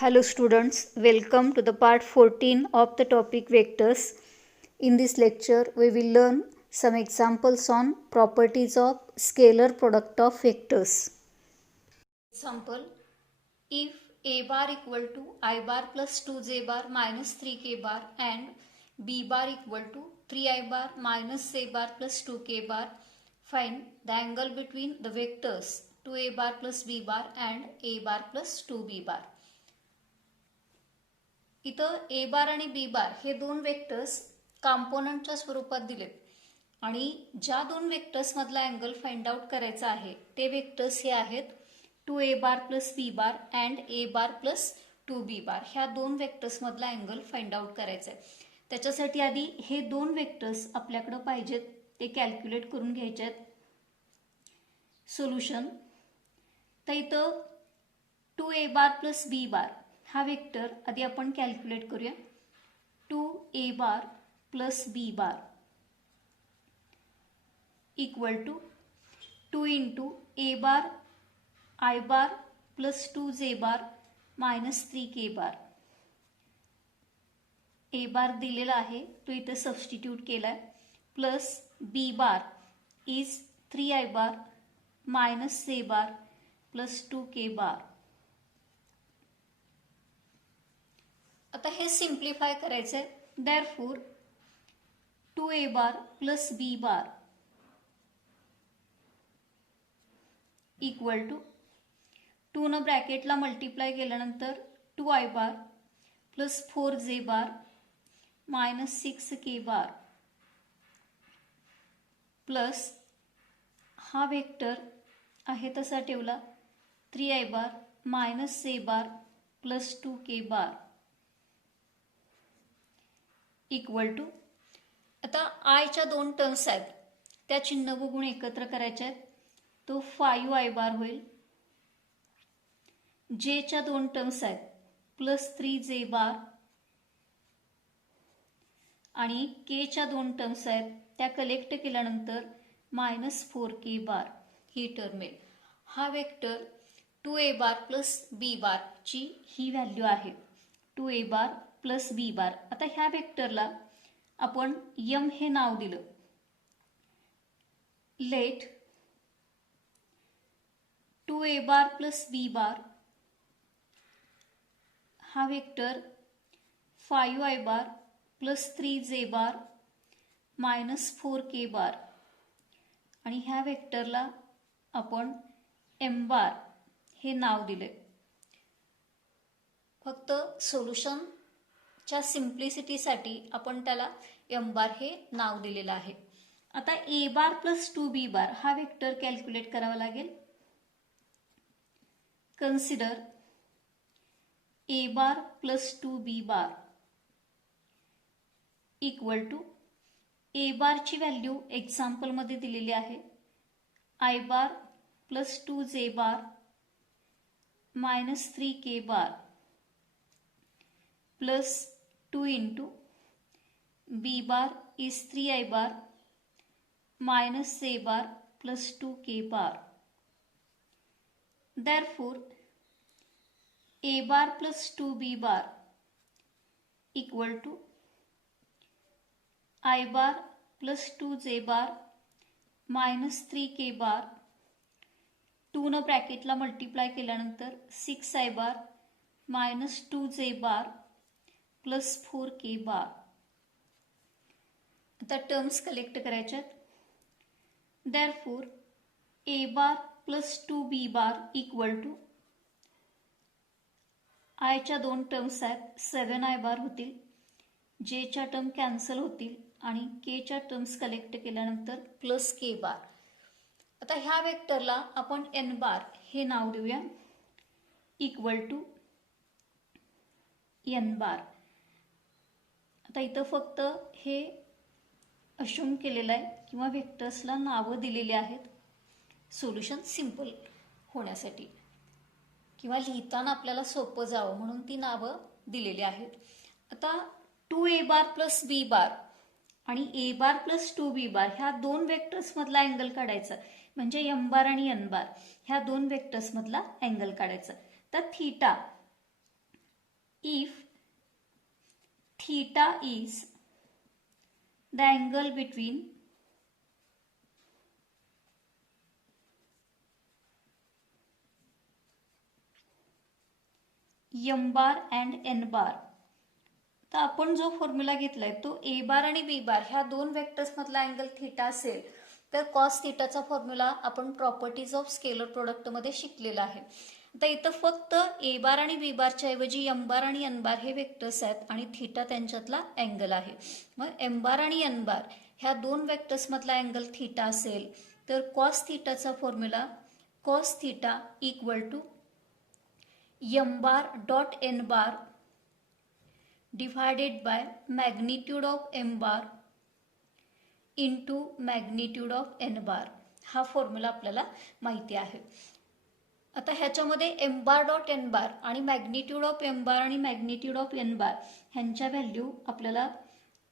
Hello students, welcome to the part 14 of the topic vectors. In this lecture, we will learn some examples on properties of scalar product of vectors. Example, if a bar equal to I bar plus 2j bar minus 3k bar and b bar equal to 3i bar minus a bar plus 2k bar, find the angle between the vectors 2a bar plus b bar and a bar plus 2b bar. इथं ए बार आणि B bar हे दोन vectors कॉम्पोनंटच्या स्वरूपात दिलेत आणि ज्या दोन vectors मधला अँगल फाइंड आउट करायचा आहे ते वेक्टर्स हे आहेत 2a bar plus B bar and A bar plus 2b bar. ह्या दोन वेक्टर्स मधला अँगल फाइंड आउट करायचा आहे. त्याच्यासाठी आधी हे दोन वेक्टर्स आपल्याकडे पाहिजेत ते कॅल्क्युलेट करून घ्यायचे आहेत. सोल्युशन, तर इथं 2a bar plus B bar हा वेक्टर आधी आपण कॅल्क्युलेट करूया. 2a bar plus B bar equal to 2 into A bar I bar plus 2j bar minus 3k bar. A bar दिलेला आहे तो इथे सबस्टिट्यूट केलाय plus B bar is 3i bar minus a bar plus 2k bar. आता हे simplify करायचं आहे. Therefore 2a bar plus B bar equal to 2 न ब्रॅकेटला मल्टिप्लाय केल्यानंतर 2i bar plus 4j bar minus 6k bar plus हा vector आहे तसा ठेवला 3i bar minus a bar plus 2k bar equal to, आता आयच्या दोन टर्म्स आहेत त्या चिन्ह बघून एकत्र करायच्या आहेत. तो 5i बार होईल. जेच्या दोन टर्म्स आहेत प्लस 3j बार आणि केच्या दोन टर्म्स आहेत त्या कलेक्ट केल्यानंतर मायनस 4k बार ही टर्म येईल. हा vector 2a bar plus B bar ची ही व्हॅल्यू आहे. 2a bar plus B bar. आता ह्या वेक्टरला आपण यम हे नाव दिलं. Late 2a bar plus B bar हा vector 5i bar plus 3j bar minus 4k bar आणि ह्या वेक्टरला आपण एम बार हे नाव दिले. फक्त सोल्युशनच्या सिम्प्लिसिटीसाठी आपण त्याला एम बार हे नाव दिलेलं आहे. आता ए बार प्लस 2b बार हा वेक्टर कॅल्क्युलेट करावा लागेल. Consider A bar plus 2b bar equal to, A बारची व्हॅल्यू एक्झाम्पलमध्ये दिलेली आहे I bar plus 2j bar minus 3k bar plus 2 into B bar is 3i bar minus a bar plus 2k bar. Therefore a bar plus 2b bar equal to i bar plus 2j bar minus 3k bar. 2 न ब्रॅकेटला multiply केल्यानंतर 6i बार minus 2j bar plus 4k bar. आता terms collect करायच्यात. Therefore A bar plus 2b bar equal to आयच्या दोन terms आहेत 7i बार होतील. जेच्या टर्म कॅन्सल होतील आणि केच्या टर्म्स कलेक्ट केल्यानंतर प्लस k बार. आता ह्या वेक्टरला आपण एन बार हे नाव देऊया इक्वल टू एन बार. आता इथं फक्त हे अश्युम केलेलं आहे किंवा वेक्टर्सला नावं दिलेली आहेत सोल्युशन सिंपल होण्यासाठी किंवा लिहिताना आपल्याला सोपं जावं म्हणून ती नावं दिलेली आहेत. आता 2a बार प्लस बी बार आणि ए बार प्लस 2b बार ह्या दोन वेक्टर्स मधला अँगल काढायचा म्हणजे एम बार आणि एन बार ह्या दोन वेक्टर्स मधला अँगल काढायचा. तर theta if theta is the angle between m bar and n bar, तर आपण जो फॉर्म्युला घेतलाय तो ए बार आणि बी बार ह्या दोन वेक्टर्स मधला अँगल थीटा असेल तर कॉस थीटाचा फॉर्म्युला आपण प्रॉपर्टीज ऑफ स्केलर प्रोडक्ट मध्ये शिकलेला आहे. आता इथं फक्त ए बार आणि बी बारच्या ऐवजी एम बार आणि एन बार हे वेक्टर्स आहेत आणि थीटा त्यांच्यातला अँगल आहे. मग एम बार आणि एन बार ह्या दोन वेक्टर्स मधला अँगल थीटा असेल तर कॉस थीटाचा formula cos theta equal to M bar dot N bar divided by magnitude of m bar into magnitude of n bar हा फॉर्म्युला आपल्याला माहिती आहे. आता ह्याच्यामध्ये एम बार डॉट एन बार आणि मॅग्निट्यूड ऑफ एम बार आणि मॅग्निट्यूड ऑफ एन बार ह्यांच्या value आपल्याला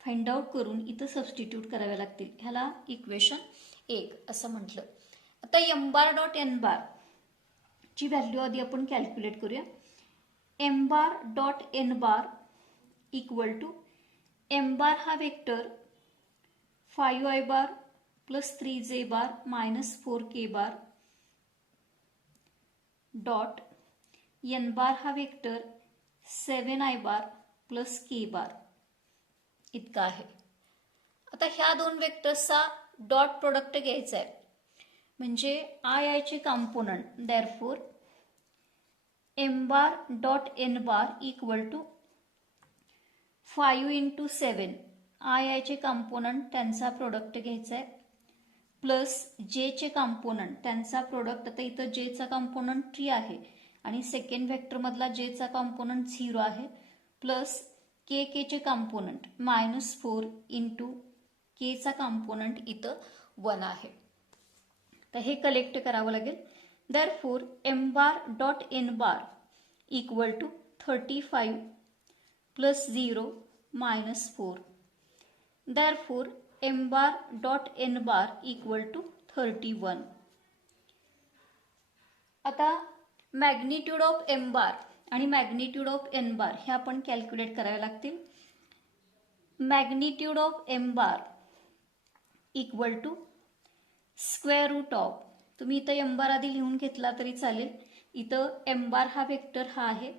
फाइंड आउट करून इथं सबस्टिट्यूट कराव्या लागतील. ह्याला इक्वेशन 1 असं म्हटलं. आता M bar dot N bar ची व्हॅल्यू आधी आपण कॅल्क्युलेट करूया. M bar dot N bar equal to M bar हा vector 5i bar plus 3j bar minus 4k bar dot N bar हा vector 7i bar plus k bar इतका आहे. आता ह्या दोन वेक्टर्सचा डॉट प्रोडक्ट घ्यायचा आहे म्हणजे आय चे component therefore M bar dot N bar equal to 5 into 7 I चे कॉम्पोनंट त्यांचा प्रोडक्ट घ्यायचा आहे प्लस जे चे कॉम्पोनंट त्यांचा प्रोडक्ट. आता इथं जे चा कॉम्पोनंट 3 आहे आणि सेकंड वेक्टर मधला जे चा कॉम्पोनंट 0 आहे प्लस के चे कॉम्पोनंट -4 इंटू के चा कॉम्पोनंट इथं 1 आहे. तर हे कलेक्ट करावं लागेल. Therefore M bar dot N bar equal to 35 plus 0 minus 4. Therefore, m bar dot n bar equal to 31. आता मॅग्निट्यूड ऑफ एम बार आणि मॅग्निट्यूड ऑफ एन बार हे आपण कॅल्क्युलेट करावे लागतील. Magnitude of M bar equal to square root of, तुम्ही इथं M बार आधी लिहून घेतला तरी चालेल. इथं एम बार हा वेक्टर हा आहे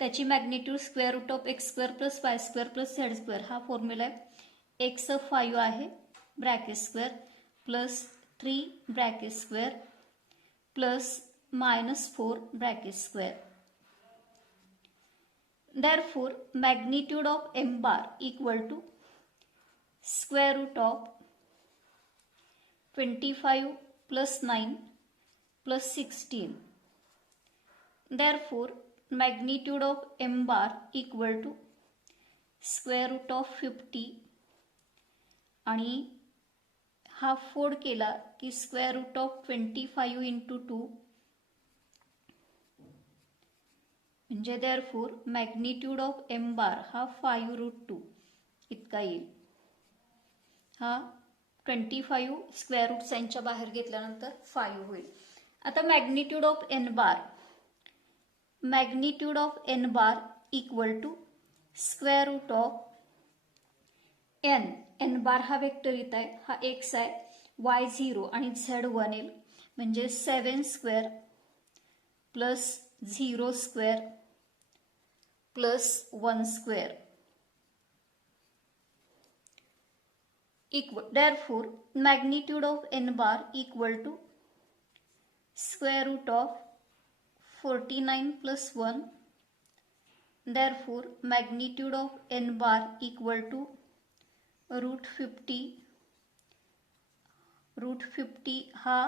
त्याची magnitude square root of X square plus Y square plus Z square हा फॉर्म्युला आहे. एक्स 5 आहे bracket square plus 3 bracket square plus -4 bracket square. Therefore magnitude of M bar equal to square root of 25 plus 9 plus 16. Therefore, magnitude of m bar equal to square root of 50 आणि half fold केला की square root of 25 into 2 म्हणजे therefore magnitude of M bar हा 5 route 2 इतका येईल. हा 25 square route साइनच्या बाहेर घेतल्यानंतर 5 होईल. आता magnitude of N bar magnitude of N bar equal to square root of N bar हा वेक्टर येत आहे हा एक्स आहे वाय 0 आणि झेड 1 येईल म्हणजे 7 square plus 0 square plus 1 square equal. Therefore magnitude of N bar equal to square root of 49 plus 1. Therefore, magnitude of n bar equal to root 50. Route 50 हा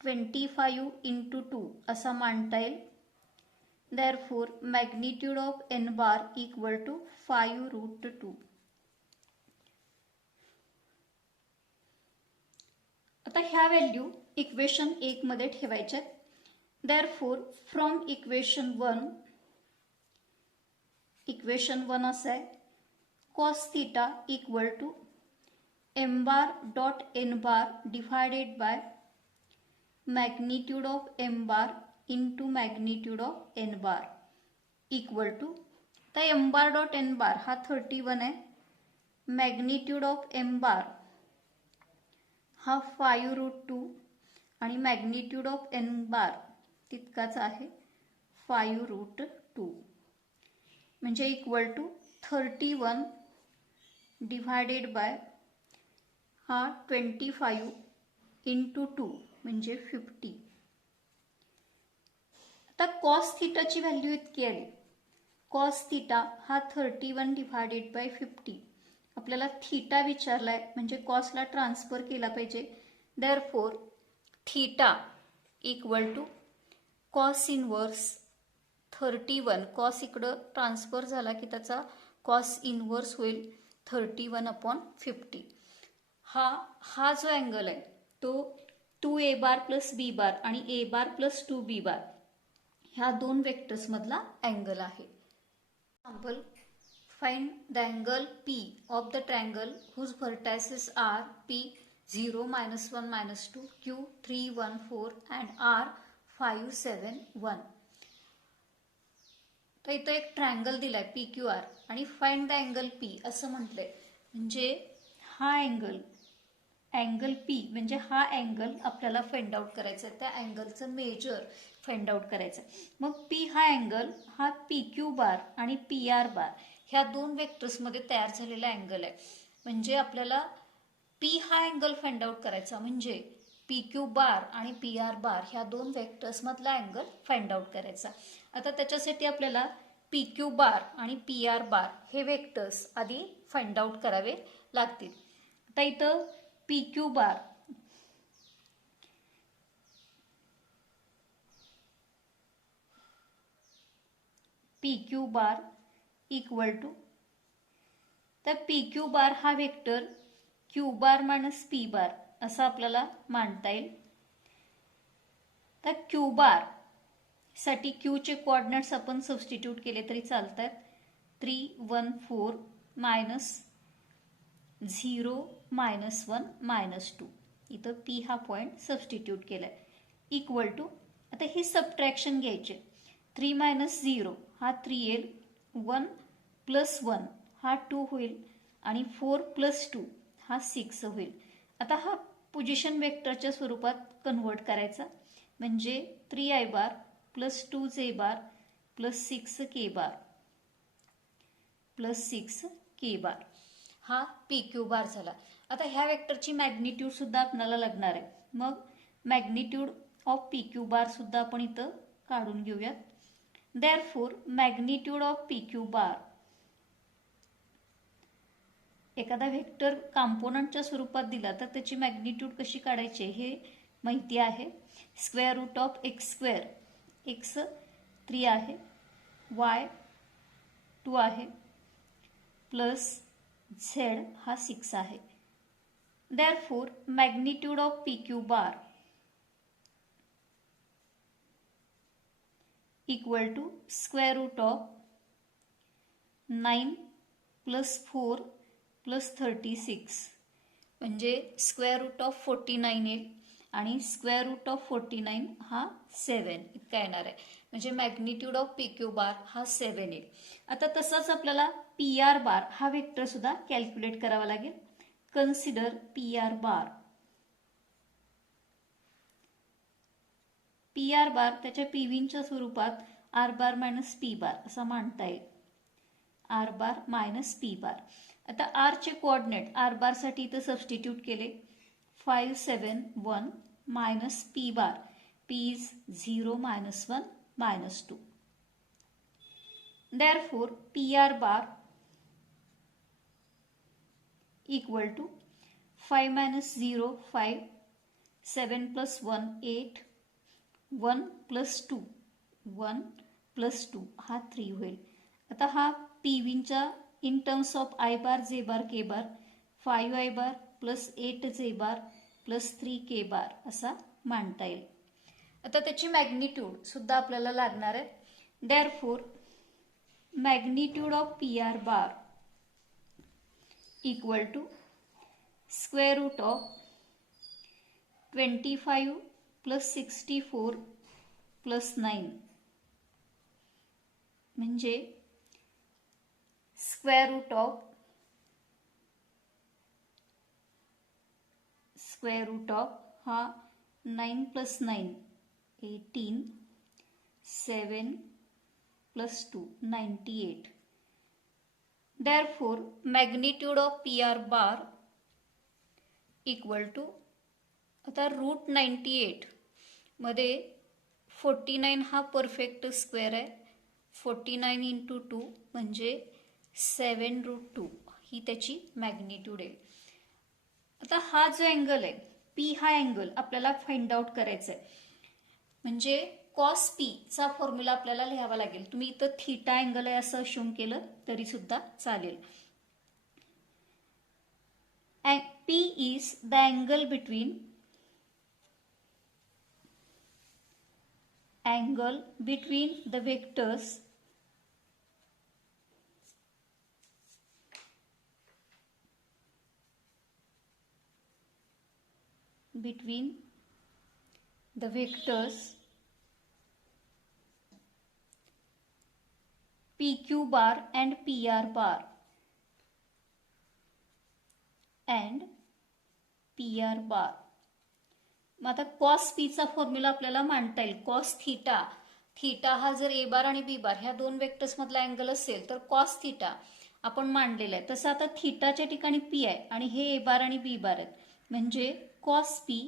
25 into 2 असा मांडता येईल. Therefore, magnitude of n bar equal to 5 root 2. आता ह्या value equation 1 मध्ये ठेवायच्या. Therefore, from equation 1 असं आहे cos theta equal to m bar dot n bar divided by magnitude of m bar into magnitude of n bar. Equal to, तर M bar dot N bar हा 31 आहे, magnitude of M bar हा 5√2 आणि magnitude of N बार तितकाच आहे 5√2, म्हणजे equal to 31 divided by हा 25 into 2 म्हणजे 50. आता कॉस थिटाची व्हॅल्यू इतकी आली, कॉस थिटा हा 31 डिव्हायडेड बाय 50. आपल्याला थिटा विचारलाय म्हणजे कॉसला ट्रान्सफर केला पाहिजे. Therefore theta equal to cos inverse 31, cos इकडं ट्रान्सफर झाला की त्याचा कॉस इनवर्स होईल 31/50. हा जो अँगल आहे तो 2a बार प्लस बी बार आणि a bar plus 2b bar ह्या दोन वेक्टर्स मधला अँगल आहे. Example, find the angle P of the triangle whose vertices are P 0, -1, -2, Q 3, 1, 4 and R 5, 7, 1. तर इथं एक ट्रायंगल दिलाय PQR आणि फाइंड द अँगल P असं म्हटलंय, म्हणजे हा अँगल P म्हणजे हा अँगल आपल्याला फाइंड आउट करायचा आहे, त्या अँगलचं मेजर फाइंड आउट करायचं आहे. मग P हा अँगल हा PQ बार आणि PR बार ह्या दोन वेक्टर्समध्ये तयार झालेला अँगल आहे. म्हणजे आपल्याला P हा अँगल फाइंड आउट करायचा, म्हणजे PQ बार आणि PR बार ह्या दोन वेक्टर्समधला अँगल फाइंड आउट करायचा. आता त्याच्यासाठी आपल्याला PQ बार आणि PR बार हे वेक्टर्स आधी फाइंड आउट करावे लागतील. आता इथं PQ बार इक्वल टू, तर PQ बार हा वेक्टर Q बार मायनस P बार असा आपल्याला मांडता येईल. तर Q बार साठी Q चे कोऑर्डिनेट्स आपण सबस्टिट्यूट केले तरी चालतात. 3, 1, 4 -0, -1, -2. इथं P हा पॉइंट सबस्टिट्यूट केलाय. इक्वल टू, आता ही सबट्रॅक्शन घ्यायची. 3 - 0 हा 3 येईल, 1 + 1 हा 2 होईल आणि 4 + 2 हा 6 होईल. आता हा पोझिशन वेक्टरच्या स्वरूपात कन्वर्ट करायचा, म्हणजे 3i bar plus 2j bar plus 6k bar plus 6k बार हा PQ बार झाला. आता ह्या वेक्टरची मॅग्निट्यूड सुद्धा आपल्याला लागणार आहे. मग मॅग्निट्यूड ऑफ PQ बार सुद्धा आपण इथं काढून घेऊयात. देअरफॉर मॅग्निट्यूड ऑफ PQ बार, एखादा वेक्टर कॉम्पोनंटच्या स्वरूपात दिला तर त्याची मॅग्निट्यूड कशी काढायची हे माहिती आहे. Square root of x², x 3 आहे, y 2 आहे, प्लस z हा 6 आहे. Therefore magnitude of PQ bar equal to square root of 9 + 4 + 36, म्हणजे स्क्वेअर रूट ऑफ 49 येईल आणि स्क्वेअर रूट ऑफ 49 हा 7 इतका येणार आहे. म्हणजे मॅग्निट्यूड ऑफ PQ बार हा 7 येईल. आता तसंच आपल्याला PR बार हा वेक्टर सुद्धा कॅल्क्युलेट करावा लागेल. कन्सिडर PR बार. PR बार त्याच्या PVच्या स्वरूपात R बार मायनस P बार असा मांडता येईल. R बार मायनस P बार. आता R चे कोऑर्डिनेट R बार साठी इथं सबस्टिट्यूट केले. 5, 7, 1 minus P bar. P is 0, -1, -2. Therefore PR bar equal to 5 - 0 5, 7 + 1 8, 1 + 2 1 + 2 हा 3 होईल. आता हा PVच्या in terms of I bar J bar K bar 5i bar plus 8j bar plus 3k bar असा मांडता येईल. आता त्याची मॅग्निट्यूड सुद्धा आपल्याला लागणार आहे. Therefore magnitude of PR bar equal to square root of 25 + 64 + 9, म्हणजे square root of 9 + 9 18 7 + 2 98. Therefore magnitude of PR bar equal to आता √98 मध्ये 49 हा परफेक्ट स्क्वेअर आहे. 49 × 2 म्हणजे 7√2 ही त्याची मॅग्निट्यूड आहे. आता हा जो अँगल आहे पी हा अँगल आपल्याला फाइंड आउट करायचा आहे. म्हणजे कॉस पी चा फॉर्म्युला आपल्याला लिहावा लागेल. तुम्ही इथं थीटा अँगल आहे असं अश्युम केलं तरी सुद्धा चालेल. P is the angle between the vectors PQ bar and PR bar मग आता कॉस पीचा फॉर्म्युला आपल्याला मांडता येईल. कॉस थीटा, थीटा हा जर ए बार आणि बी बार ह्या दोन वेक्टर्स मधला अँगल असेल तर कॉस थीटा आपण मांडलेला आहे. तसं आता थीटाच्या ठिकाणी पी आहे आणि हे ए बार आणि बी बार आहेत. म्हणजे cos P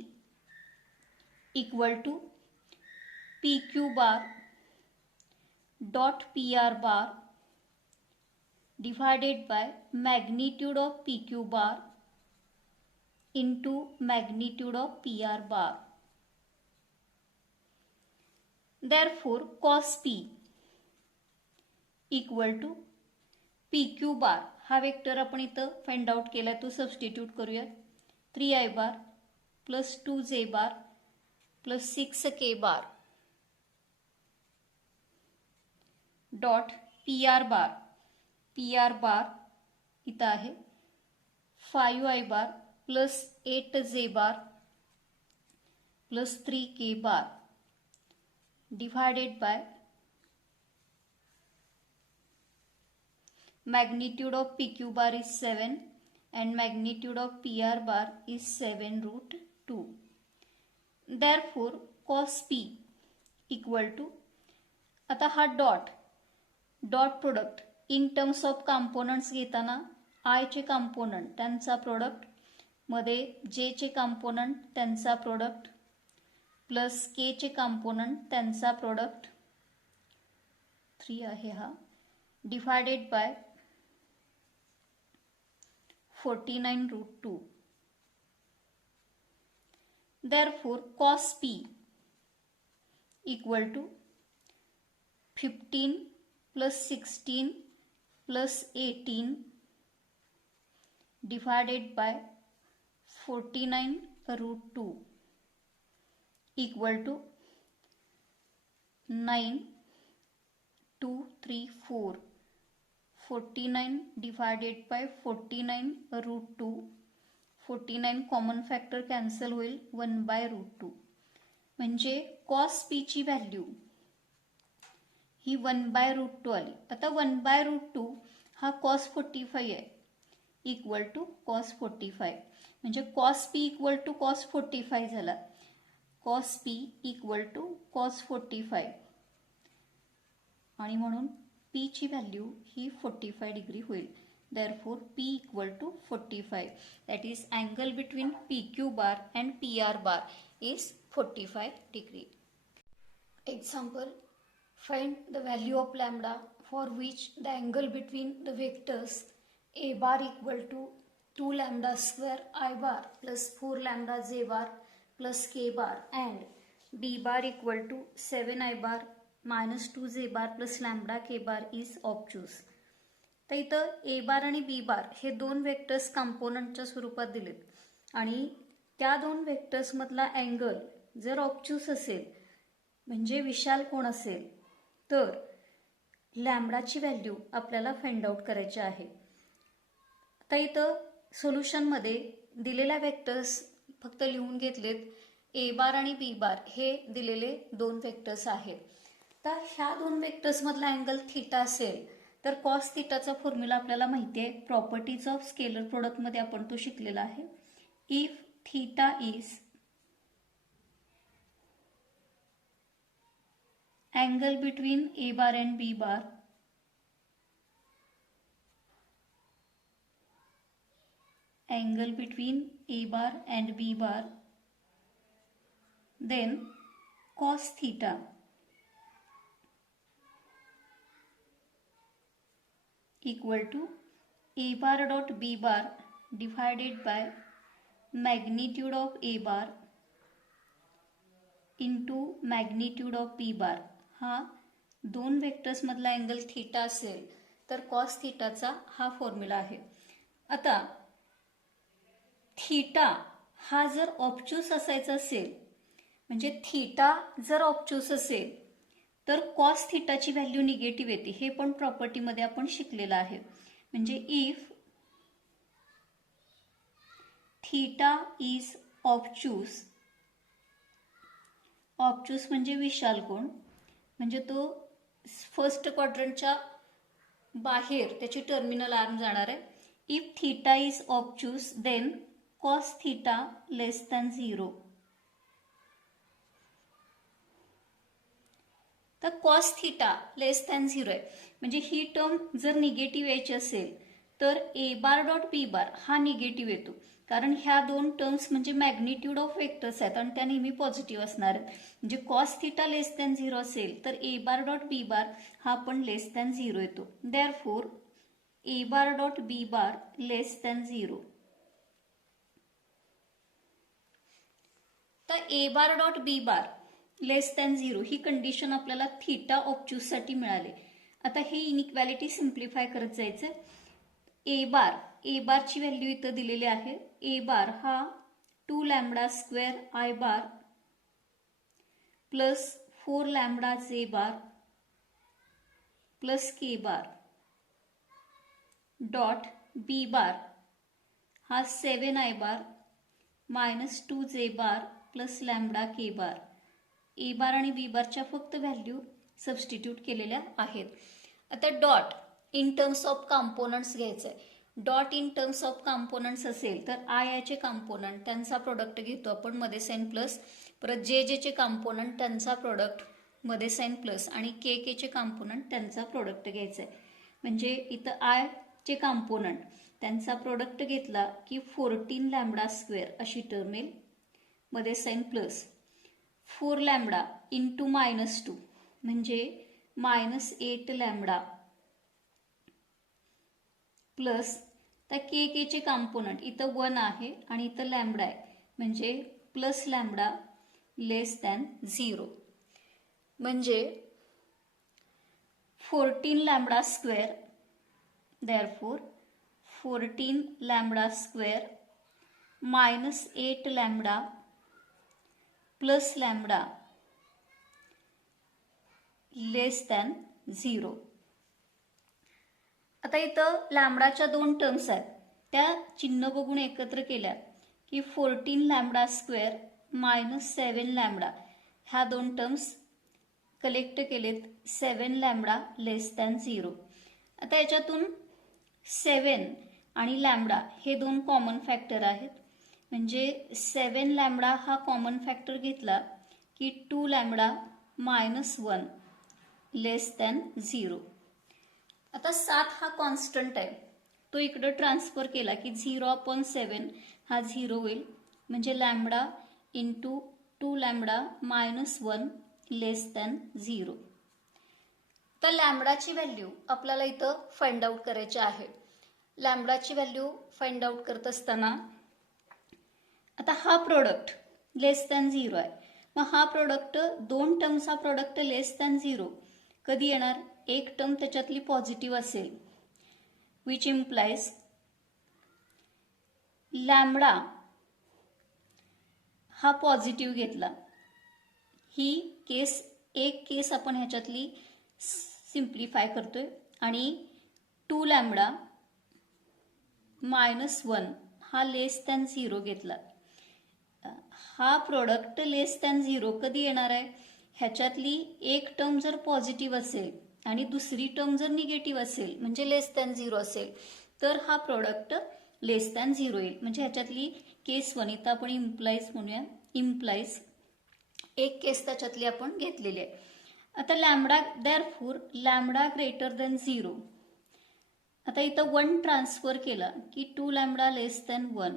equal to P Q bar dot P R bar divided by magnitude of P Q bar into magnitude of PR bar. Therefore cos P equal to PQ bar हा vector आपण इथं find out केला तो substitute करूया. 3i bar plus 2j bar plus 6k bar dot PR bar इथं आहे 5i bar plus 8j bar plus 3k bar divided by magnitude of PQ bar is 7 and magnitude of PR bar is 7√2. Therefore cos P equal to आता हा dot product in terms of components घेताना I चे component त्यांचा product मध्ये जे चे component त्यांचा product plus के चे कॉम्पोनंट त्यांचा प्रोडक्ट 3 आहे हा divided by 49√2. Therefore cos P equal to 15 plus 16 plus 18 divided by 49√2 equal to 9 2 3 4 49 divided by 49√2 49 common factor cancel होईल 1/√2 म्हणजे cos P ची व्हॅल्यू ही 1/√2 आली. आता 1/√2 हा cos 45 आहे इक्वल टू cos 45 म्हणजे cos P equal to cos 45 झाला. cos P equal to cos 45 आणि म्हणून P ची व्हॅल्यू ही 45 डिग्री होईल. Therefore P equal to 45. That is angle between PQ bar and PR bar is 45 degree. Example, find the value of lambda for which the angle between the vectors a bar equal to 2 lambda square I bar plus 4 lambda j bar plus k bar and b bar equal to 7 I bar minus 2 j bar plus lambda k bar is obtuse. तर इथं ए बार आणि B bar हे दोन vectors कंपोनंटच्या स्वरूपात दिलेत आणि त्या दोन वेक्टर्स मधला अँगल जर ऑब्च्यूस असेल म्हणजे विशाल कोण असेल तर लॅम्बडाची व्हॅल्यू आपल्याला फाइंड आउट करायची आहे. आता इथं सोल्युशनमध्ये दिलेल्या वेक्टर्स फक्त लिहून घेतलेत. ए बार आणि बी बार हे दिलेले दोन वेक्टर्स आहेत. तर ह्या दोन वेक्टर्समधला अँगल थीटा असेल तर कॉस थीटाचा फॉर्म्युला आपल्याला माहिती आहे. प्रॉपर्टीज ऑफ स्केलर प्रोडक्टमध्ये आपण तो शिकलेला आहे. If theta is angle between A bar and B bar, angle between A bar and B bar, then cos theta equal to A bar dot B bar divided by magnitude of A bar into magnitude of B bar. हा दोन vectors मधला angle theta असेल तर cos थीटाचा हा formula आहे. आता theta हा जर ऑब्च्यूस असायचा असेल, म्हणजे थीटा जर ऑब्च्यूस असेल तर कॉस थीटाची व्हॅल्यू निगेटिव्ह येते. हे पण प्रॉपर्टीमध्ये आपण शिकलेलं आहे. म्हणजे इफ थीटा इज ऑब्च्यूस, ऑब्च्यूस म्हणजे विशाल कोन, म्हणजे तो फर्स्ट क्वाड्रंटच्या बाहेर त्याची टर्मिनल आर्म जाणार आहे. If theta is obtuse then cos theta less than 0. तर कॉस थीटा लेस दॅन 0 आहे. म्हणजे ही टर्म जर निगेटिव्ह यायची असेल तर ए बार डॉट बी बार हा निगेटिव्ह येतो, कारण ह्या दोन टर्म्स म्हणजे मॅग्निट्यूड ऑफ वेक्टर्स आहेत आणि त्या नेहमी पॉझिटिव्ह असणार आहेत. म्हणजे कॉस थीटा लेस दॅन 0 असेल तर ए बार डॉट बी बार हा पण लेस दॅन 0 येतो. देअरफॉर ए बार डॉट बी बार लेस दॅन 0. तर ए बार डॉट बी बार लेस दॅन 0 ही कंडिशन आपल्याला थीटा ऑब्च्यूससाठी मिळाली. आता हे इनइक्वॅलिटी सिम्प्लिफाय करत जायचं. ए बारची व्हॅल्यू इथं दिलेली आहे. ए बार हा 2 lambda square I bar plus 4 lambda जे बार प्लस के बार डॉट बी बार हा 7 आय बार मायनस 2 जे बार plus lambda K bar. A बार आणि बी बारच्या फक्त व्हॅल्यू सबस्टिट्यूट केलेल्या आहेत. आता dot in terms of components घ्यायचं आहे. Dot in terms of components असेल तर आय आयचे कॉम्पोनंट त्यांचा प्रोडक्ट घेतो आपण मध्ये साइन प्लस, परत जे जेचे कॉम्पोनंट त्यांचा प्रोडक्ट मध्ये साइन प्लस आणि के केचे कॉम्पोनंट त्यांचा प्रोडक्ट घ्यायचा आहे. म्हणजे इथं आय चे कॉम्पोनंट त्यांचा प्रोडक्ट घेतला की 14 लॅम्बडा स्क्वेअर अशी टर्म येईल मध्ये साइन प्लस 4 लॅम्बडा इंटू -2 म्हणजे -8 लॅम्बडा प्लस त्या के केचे कॉम्पोनंट इथं 1 आहे आणि इथं लॅम्बडा आहे म्हणजे प्लस लॅम्बडा लेस दॅन 0. म्हणजे 14 lambda square, therefore 14 lambda square -8 lambda plus lambda less than 0. आता इथं लॅम्बडाच्या दोन टर्म्स आहेत, त्या चिन्ह बघून एकत्र केल्या की 14 लॅम्बडा स्क्वेअर -7 लॅम्बडा ह्या दोन टर्म्स कलेक्ट केलेत 7 लॅम्बडा लेस दॅन 0. आता याच्यातून 7 आणि लॅम्बडा हे दोन कॉमन फॅक्टर आहेत. म्हणजे 7 लॅम्बडा हा कॉमन फॅक्टर घेतला की 2 लॅम्बडा -1 लेस दॅन 0. आता 7 हा कॉन्स्टंट आहे, तो इकडं ट्रान्सफर केला की 0/7 हा 0 होईल. म्हणजे लॅम्बडा इंटू 2 लॅम्बडा -1 लेस दॅन 0. तर लॅम्बडाची व्हॅल्यू आपल्याला इथं फाइंड आउट करायची आहे. लॅम्बडाची व्हॅल्यू फाइंड आउट करत असताना आता हा प्रोडक्ट लेस दॅन 0 आहे. मग हा प्रोडक्ट दोन टर्मचा प्रोडक्ट लेस दॅन 0 कधी येणार? एक टर्म त्याच्यातली पॉझिटिव्ह असेल, विच इम्प्लाइज लॅम्बडा हा पॉझिटिव्ह घेतला. ही एक केस आपण ह्याच्यातली सिम्प्लिफाय करतोय आणि 2 लॅम्बडा -1 हा लेस दॅन 0 घेतला. हा प्रोडक्ट लेस दॅन 0 कधी येणार आहे? ह्याच्यातली एक टर्म जर पॉझिटिव्ह असेल आणि दुसरी टर्म जर निगेटिव्ह असेल म्हणजे लेस दॅन 0 असेल तर हा प्रोडक्ट लेस दॅन 0 येईल. म्हणजे ह्याच्यातली केस 1 इथं आपण इम्प्लाइज म्हणूया, इम्प्लाइज एक केस त्याच्यातली आपण घेतलेली आहे. आता lambda therefore lambda greater than 0. आता इथं 1 ट्रान्सफर केला की 2 lambda less than 1.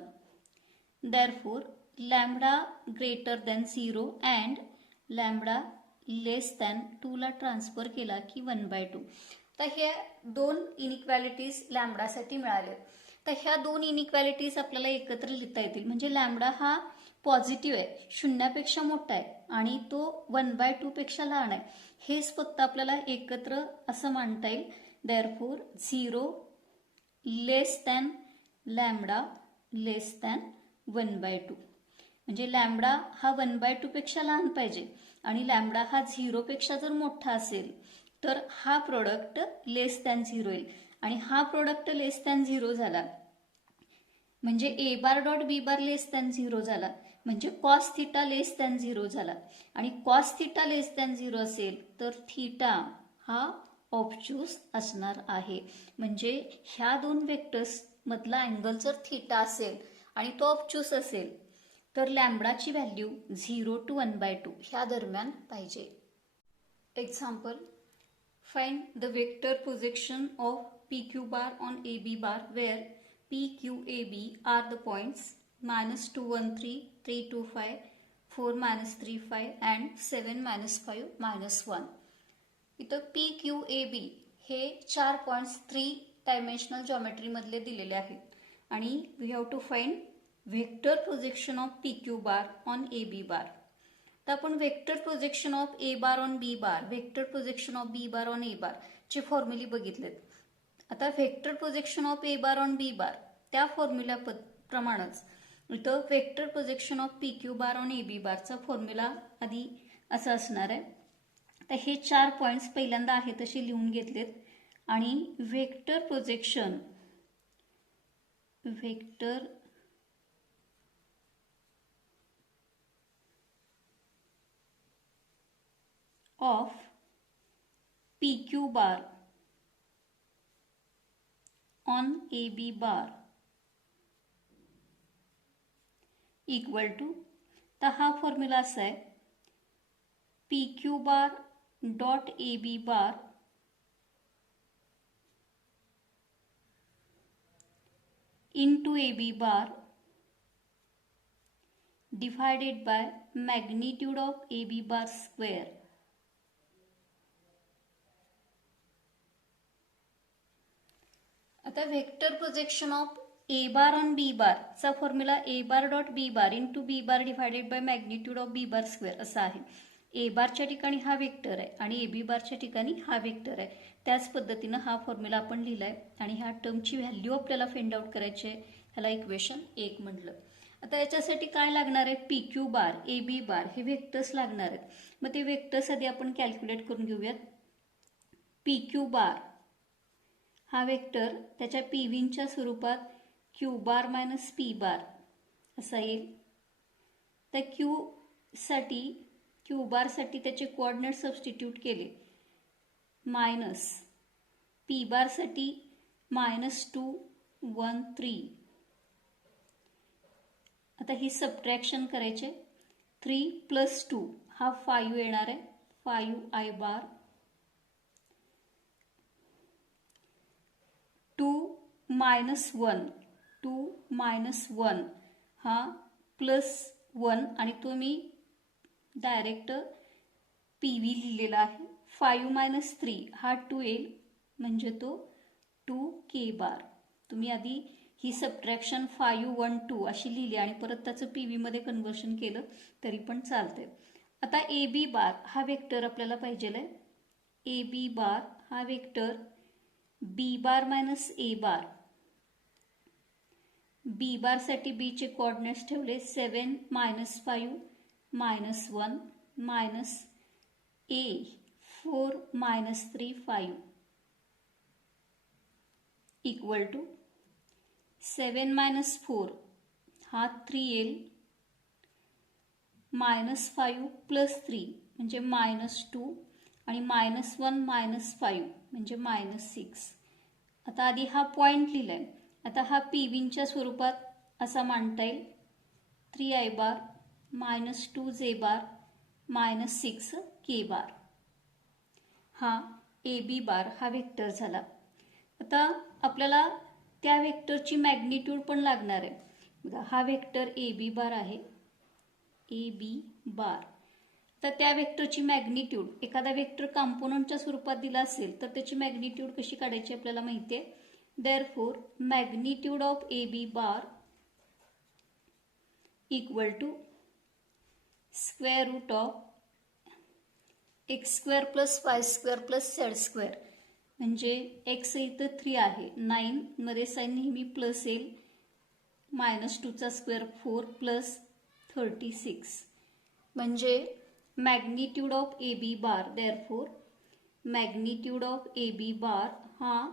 Therefore lambda greater than 0 and lambda less than 2 ला ट्रान्सफर केला की 1/2. तर ह्या दोन इनइक्वॅलिटीज लॅम्बडासाठी मिळाल्या. तर ह्या दोन इनइक्वॅलिटीज आपल्याला एकत्र लिहिता येतील. म्हणजे लॅम्बडा हा पॉझिटिव्ह आहे, शून्यापेक्षा मोठा आहे आणि तो 1/2 पेक्षा लहान आहे. हेच फक्त आपल्याला एकत्र असं मांडता येईल. देअरफॉर 0 लेस दॅन लॅम्बडा लेस दॅन 1/2. म्हणजे लॅम्बडा हा 1/2 पेक्षा लहान पाहिजे आणि लॅम्बडा हा 0 पेक्षा जर मोठा असेल तर हा प्रोडक्ट लेस दॅन 0 येईल. आणि हा प्रोडक्ट लेस दॅन 0 झाला म्हणजे ए बार डॉट बी बार लेस दॅन 0 झाला म्हणजे कॉस थिटा लेस दॅन 0 झाला. आणि कॉस थिटा लेस दॅन 0 असेल तर थिटा हा ऑब्च्युस असणार आहे. म्हणजे ह्या दोन वेक्टर्स मधला अँगल जर थिटा असेल आणि तो ऑब्च्युस असेल तर लॅम्बडाची व्हॅल्यू 0 to 1/2 ह्या दरम्यान पाहिजे. Example, find the vector projection of PQ bar on AB bar where PQAB are the points -213, 325, 4 -35 and 7 -5 -1. इथं PQAB हे 4 पॉइंट्स 3 डायमेन्शनल जॉमेट्री मधले दिलेले आहेत आणि we have to find vector projection of PQ bar on AB bar. तर आपण vector projection of A bar on B bar, vector projection of B bar on A bar चे फॉर्म्युले बघितलेत. आता vector projection of A bar on B bar त्या formula प्रमाणेच इथं vector projection of PQ bar on AB बारचा formula आधी असा असणार आहे. तर हे 4 पॉइंट्स पहिल्यांदा आहे तसे लिहून घेतलेत आणि vector projection vector of PQ bar on AB bar equal to, तर हा फॉर्म्युला असा आहे PQ bar dot AB bar into AB bar divided by magnitude of AB bar square. आता vector projection of A bar on B bar चा formula A bar dot B bar into B bar divided by magnitude of B bar square असा आहे. A बारच्या ठिकाणी हा vector आहे आणि AB बारच्या ठिकाणी हा वेक्टर आहे. त्याच पद्धतीनं हा फॉर्म्युला आपण लिहिलाय आणि ह्या टर्मची व्हॅल्यू आपल्याला फाइंड आउट करायची आहे. ह्याला इक्वेशन 1 म्हटलं. आता याच्यासाठी काय लागणार आहे, PQ बार AB बार हे वेक्टर्स लागणार आहेत. मग ते वेक्टर्स आधी आपण कॅल्क्युलेट करून घेऊयात. PQ बार हा वेक्टर त्याच्या पीव्हीच्या स्वरूपात Q बार मायनस P बार असा येईल. तर Q बारसाठी त्याचे कोऑर्डिनेट सबस्टिट्यूट केले मायनस P बारसाठी -213. आता ही सबट्रॅक्शन करायचे. 3 + 2 हा 5 येणार आहे, 5I बार. 2 - 1 हा +1 आणि तो मी डायरेक्ट PV लिहिलेला आहे. 5 - 3 हा 2 येईल म्हणजे तो 2K बार. तुम्ही आधी ही सबट्रॅक्शन 5, 1, 2 अशी लिहिली आणि परत त्याचं PV मध्ये कन्व्हर्शन केलं तरी पण चालतंय. आता AB बार हा वेक्टर आपल्याला पाहिजे आहे. AB बार हा vector B bar minus A bar. B बारसाठी B चे कोऑर्डिनेट्स ठेवले 7 - 5 -1 मायनस A 4 - 3 5 इक्वल टू 7 - 4 हा 3 येईल -5 + 3 म्हणजे -2 आणि -1 -5 म्हणजे -6. आता आधी हा पॉईंट लिहिला आहे. आता हा पीव्हीच्या स्वरूपात असा मांडता येईल. 3i bar -2j bar -6k बार. हा ए बी बार हा वेक्टर झाला. आता आपल्याला त्या वेक्टरची मॅग्निट्यूड पण लागणार आहे. बघा हा वेक्टर ए बी बार आहे, ए बी बार. तर त्या वेक्टरची मॅग्निट्यूड एखादा वेक्टर कॉम्पोनंटच्या स्वरूपात दिला असेल तर त्याची मॅग्निट्यूड कशी काढायची आपल्याला माहिती आहे. Therefore magnitude of A B bar equal to square root of x² + y² + z². म्हणजे x इथं 3 आहे, 9 मध्ये साईन नेहमी प्लस येईल, -2चा स्क्वेअर 4 + 36. म्हणजे magnitude of A B bar, therefore magnitude of A B bar हा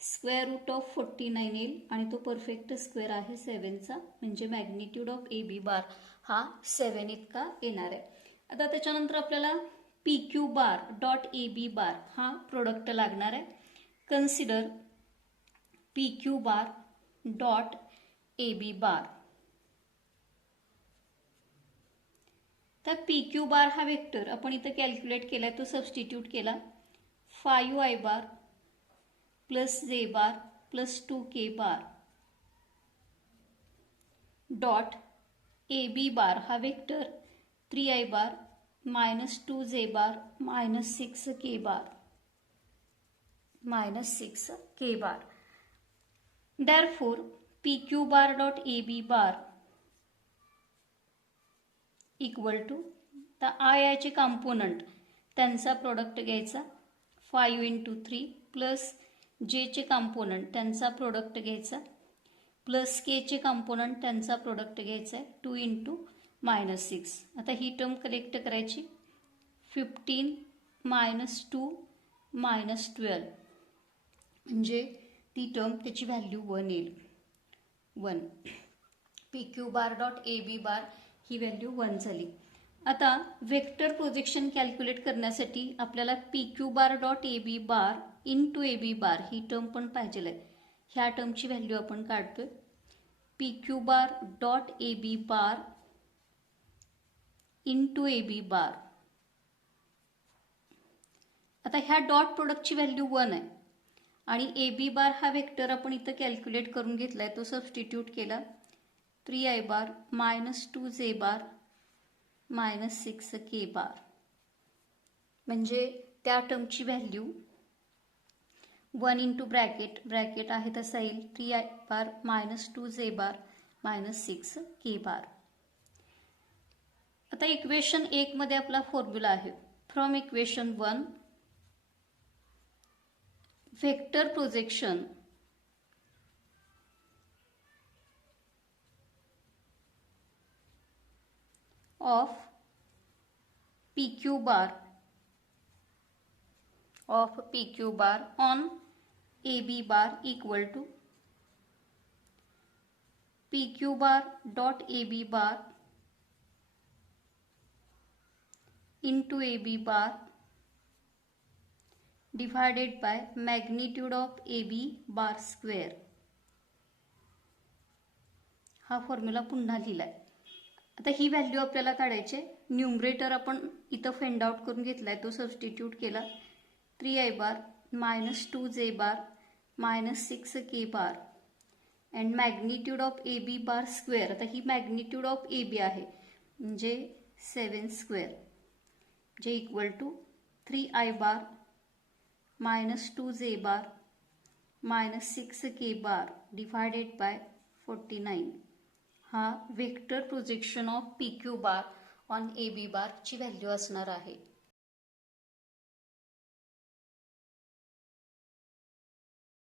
स्क्वेअर रूट ऑफ 49 येईल आणि तो परफेक्ट स्क्वेअर आहे 7चा. म्हणजे magnitude of A B bar हा 7 इतका येणार आहे. आता त्याच्यानंतर आपल्याला P Q bar dot A B bar हा प्रोडक्ट लागणार आहे. Consider P Q bar dot A B bar. तर पी क्यू बार हा वेक्टर आपण इथं कॅल्क्युलेट केला आहे, तो सबस्टिट्यूट केला. 5i बार प्लस जे बार plus 2k bar dot A B bar हा vector 3i bar -2j bar -6k bar -6k bar. Therefore P Q bar dot A B bar equal to, तर आयचे component त्यांचा product घ्यायचा 5 × 3 plus जेचे component त्यांचा product घ्यायचा plus केचे component त्यांचा product घ्यायचा आहे 2 × -6. आता ही टर्म कलेक्ट करायची. 15 - 2 -12 म्हणजे ती टर्म त्याची व्हॅल्यू 1 येईल. 1 P Q bar dot A B bar ही व्हॅल्यू 1 झाली. आता वेक्टर प्रोजेक्शन कॅल्क्युलेट करण्यासाठी आपल्याला P Q bar dot A B bar into A B bar ही टर्म पण पाहिजे आहे. ह्या टर्मची व्हॅल्यू आपण काढतोय. P Q bar dot A B bar into A B bar. आता ह्या डॉट प्रोडक्टची व्हॅल्यू 1 आहे आणि ए बी बार हा वेक्टर आपण इथं कॅल्क्युलेट करून घेतला आहे, तो सबस्टिट्यूट केला. 3i bar -2j bar -6k बार. म्हणजे त्या टर्मची व्हॅल्यू 1 × ब्रॅकेट आहे तसा येईल 3i bar -2j bar -6k बार. आता इक्वेशन 1 मध्ये आपला फॉर्म्युला आहे. From equation 1 vector projection of PQ bar on AB bar equal to PQ bar dot AB bar into AB bar divided by magnitude of AB bar square. हा formula पुन्हा लिहिलाय. आता ही value आपल्याला काढायची. Numerator आपण इथं find out करून घेतलाय, तो सबस्टिट्यूट केला. 3i bar -2j bar -6k bar and magnitude of A B bar square. आता ही मॅग्निट्यूड ऑफ ए बी आहे म्हणजे 7² जे equal to 3i bar -2j bar -6k bar divided by 49. हा vector projection of P Q bar on A B bar ची value असणार आहे.